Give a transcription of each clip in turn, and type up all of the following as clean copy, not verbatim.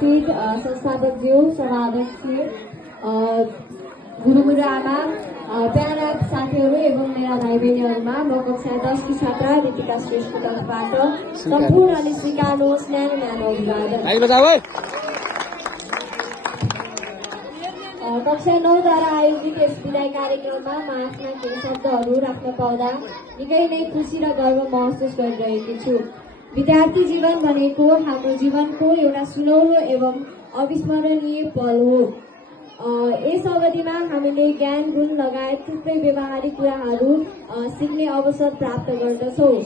उपस्थित संस्थापकज्यू, सभाध्यक्ष, गुरुमुरु आमा, प्यारा साथीहरू एवं मेरा भाइ बहिनीहरूमा म कक्षा 10 की छात्रा रितिका श्रेष्ठको तर्फबाट सम्पूर्णले स्वीकार्नुहोस् न्यानो न्यानो अभिवादन। कक्षा 9 द्वारा आयोजित यस विदाय कार्यक्रममा म आफ्ना केही शब्दहरू राख्न पाउँदा निकै नै खुसी र गर्व महसुस गरिरहेकी छु। विद्यार्थी जीवन भनेको हाम्रो जीवनको एउटा सुनौलो एवं अविस्मरणीय पल हो। यस अवधिमा हामीले ज्ञान गुण लगायत थुप्रै व्यवहारिक कुराहरू सिक्ने अवसर प्राप्त गर्दछौँ।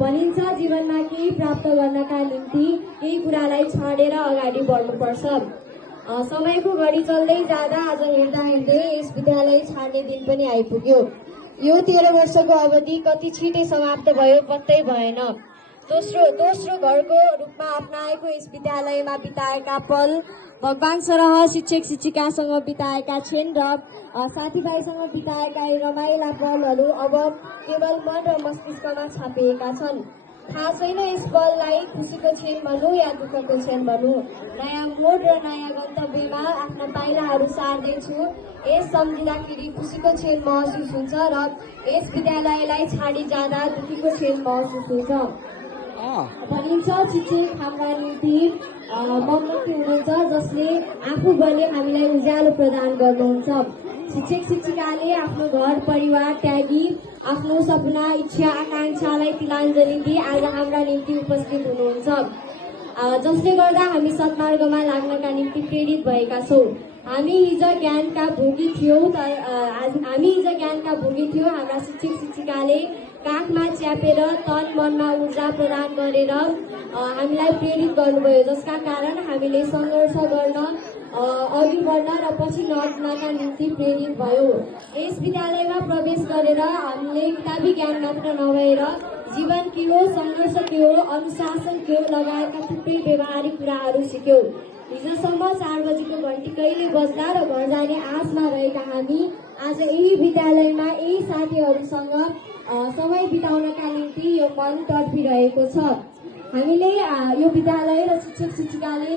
भनिन्छ जीवनमा केही प्राप्त गर्नका निम्ति केही कुरालाई छाडेर अगाडि बढ्नुपर्छ। समयको घडी चल्दै जाँदा आज हेर्दा हेर्दै यस विद्यालय छाड्ने दिन पनि आइपुग्यो। यो 13 वर्षको अवधि कति छिटै समाप्त भयो पत्तै भएन। दोस्रो घरको रूपमा अपनाएको यस विद्यालयमा बिताएका पल, भगवान सरह शिक्षक शिक्षिकासँग बिताएका क्षण र साथीभाइसँग बिताएका रमाइला पलहरू अब केवल मन र मस्तिष्कमा छापिएका छन्। थाहा छैन यस पललाई खुसीको क्षण भनौँ या दुःखको क्षण भनौँ। नयाँ मोड र नयाँ गन्तव्यमा आफ्ना पाइलाहरू सार्दैछु। यस सम्झिँदाखेरि खुसीको क्षण महसुस हुन्छ र यस विद्यालयलाई छाडी जाँदा दुःखीको क्षण महसुस हुन्छ। भनिन्छ शिक्षक हाम्रा निम्ति मोमबत्ती हुनुहुन्छ जसले आफू बलले हामीलाई उज्यालो प्रदान गर्नुहुन्छ। शिक्षक शिक्षिकाले आफ्नो घर परिवार त्यागी आफ्नो सपना इच्छा आकांक्षालाई तिलाञ्जली दिई आज हाम्रा निम्ति उपस्थित हुनुहुन्छ, जसले गर्दा हामी सत्मार्गमा लाग्नका निम्ति प्रेरित भएका छौँ। हामी हिजो ज्ञानका भोगी थियौँ हाम्रा शिक्षक शिक्षिकाले काखमा च्यापेर तन मनमा ऊर्जा प्रदान गरेर हामीलाई प्रेरित गर्नुभयो, जसका कारण हामीले सङ्घर्ष गर्न अघि बढ्न र पछि नहट्नका निम्ति प्रेरित भयो। यस विद्यालयमा प्रवेश गरेर हामीले किताबी ज्ञान मात्र नभएर जीवन के हो, सङ्घर्ष के हो, अनुशासन के हो लगायतका थुप्रै व्यवहारिक कुराहरू सिक्यौँ। हिजोसम्म 4 बजीको घन्टी कहिले बज्दा र घर जाने आशमा रहेका हामी आज यही विद्यालयमा यही साथीहरूसँग समय बिताउनका निम्ति यो मन तडपिरहेको छ। हामीले यो विद्यालय र शिक्षक शिक्षिकाले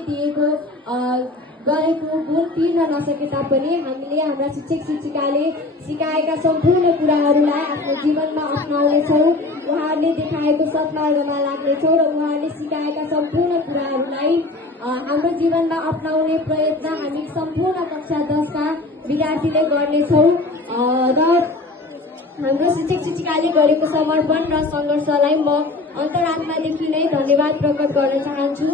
गरेको गुण तिर्न नसके तापनि हामीले हाम्रा शिक्षक शिक्षिकाले सिकाएका सम्पूर्ण कुराहरूलाई आफ्नो जीवनमा अपनाउनेछौँ। उहाँहरूले देखाएको सत्मार्गमा लाग्नेछौँ र उहाँहरूले सिकाएका सम्पूर्ण कुराहरूलाई हाम्रो जीवनमा अपनाउने प्रयत्न हामी सम्पूर्ण कक्षा 10 का विद्यार्थीले गर्नेछौँ र हाम्रो शिक्षक शिक्षिकाले गरेको समर्पण र सङ्घर्षलाई म अन्तरात्मादेखि नै धन्यवाद प्रकट गर्न चाहन्छु।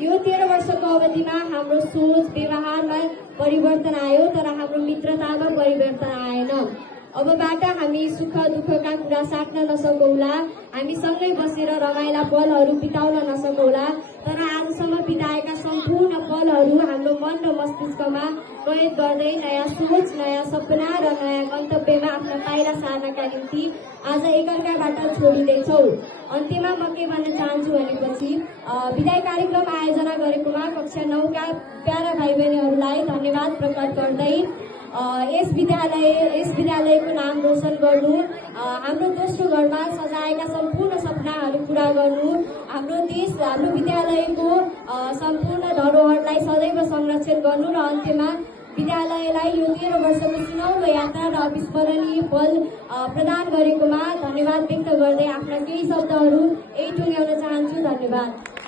यो 13 वर्षको अवधिमा हाम्रो सोच व्यवहारमा परिवर्तन आयो तर हाम्रो मित्रतामा परिवर्तन आएन। अबबाट हामी सुख दुःखका कुरा साट्न नसकौँला, हामी सँगै बसेर रमाइला पलहरू बिताउन नसकौँला, तर आजसम्म बिताएका सम्पूर्ण पलहरू हाम्रो मन र मस्तिष्कमा कैद गर्दै नयाँ सोच नयाँ सपना र नयाँ गन्तव्यमा आफ्ना पाइला सार्नका निम्ति आज एकअर्काबाट छोडिँदैछौँ। अन्त्यमा म के भन्न चाहन्छु भनेपछि विदाय कार्यक्रम आयोजना गरेकोमा कक्षा 9 का प्यारा भाइ बहिनीहरूलाई धन्यवाद प्रकट गर्दै यस विद्यालयको नाम रोशन गर्नु, हाम्रो दोस्रो घरमा सजाएका सम्पूर्ण सपनाहरू पूरा गर्नु, हाम्रो देश हाम्रो विद्यालयको सम्पूर्ण धरोहरलाई सदैव संरक्षण गर्नु र अन्त्यमा विद्यालयलाई यो 13 वर्षको सुनौलो यात्रा र अविस्मरणीय पल प्रदान गरेकोमा धन्यवाद व्यक्त गर्दै आफ्ना केही शब्दहरू यही टुङ्ग्याउन चाहन्छु। धन्यवाद।